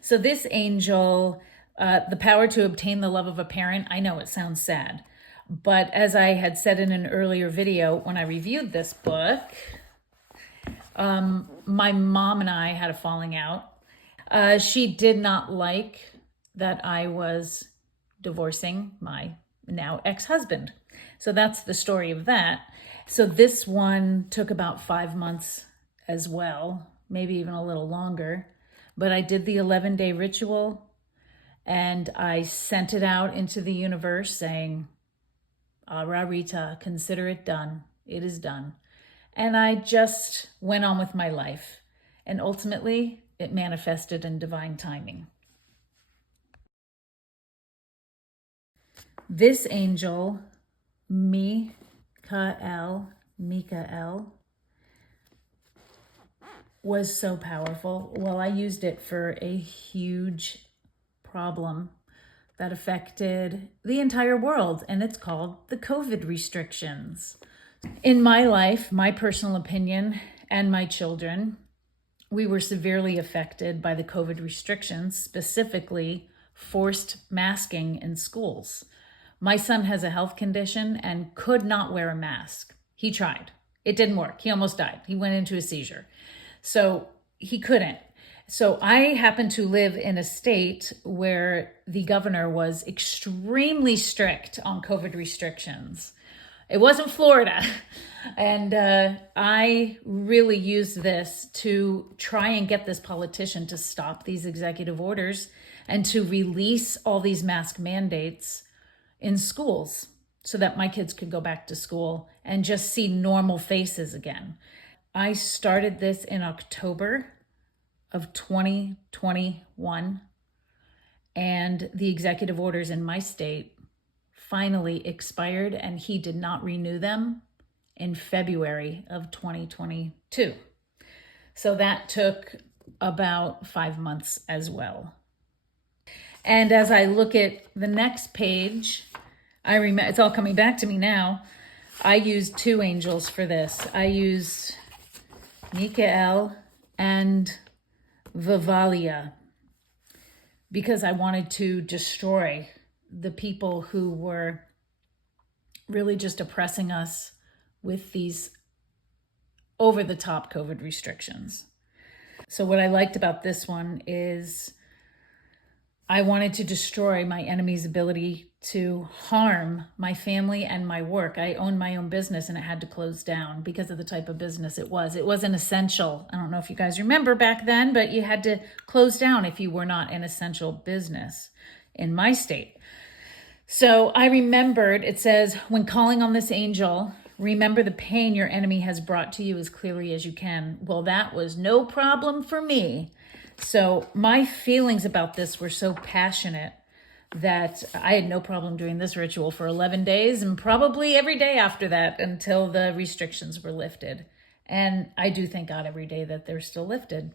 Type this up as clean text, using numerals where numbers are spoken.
So this angel, the power to obtain the love of a parent, I know it sounds sad, but as I had said in an earlier video when I reviewed this book, my mom and I had a falling out. She did not like that I was divorcing my now ex-husband. So that's the story of that. So this one took about 5 months as well, maybe even a little longer. But I did the 11-day ritual and I sent it out into the universe saying, Ara Rita, consider it done. It is done. And I just went on with my life. And ultimately, it manifested in divine timing. This angel, Michel, was so powerful. Well, I used it for a huge problem that affected the entire world, and it's called the COVID restrictions. In my life, my personal opinion, and my children, we were severely affected by the COVID restrictions, specifically forced masking in schools. My son has a health condition and could not wear a mask. He tried. It didn't work. He almost died. He went into a seizure. So he couldn't. So I happen to live in a state where the governor was extremely strict on COVID restrictions. It wasn't Florida. And I really used this to try and get this politician to stop these executive orders and to release all these mask mandates in schools so that my kids could go back to school and just see normal faces again. I started this in October of 2021, and the executive orders in my state finally expired, and he did not renew them in February of 2022. So that took about 5 months as well. And as I look at the next page, I remember, it's all coming back to me now. I used two angels for this. I used Michel and Vevaliah because I wanted to destroy the people who were really just oppressing us with these over-the-top COVID restrictions. So what I liked about this one is I wanted to destroy my enemy's ability to harm my family and my work. I owned my own business and it had to close down because of the type of business it was. It wasn't essential. I don't know if you guys remember back then, but you had to close down if you were not an essential business in my state. So I remembered, it says, when calling on this angel, remember the pain your enemy has brought to you as clearly as you can. Well, that was no problem for me. So my feelings about this were so passionate that I had no problem doing this ritual for 11 days and probably every day after that until the restrictions were lifted. And I do thank God every day that they're still lifted.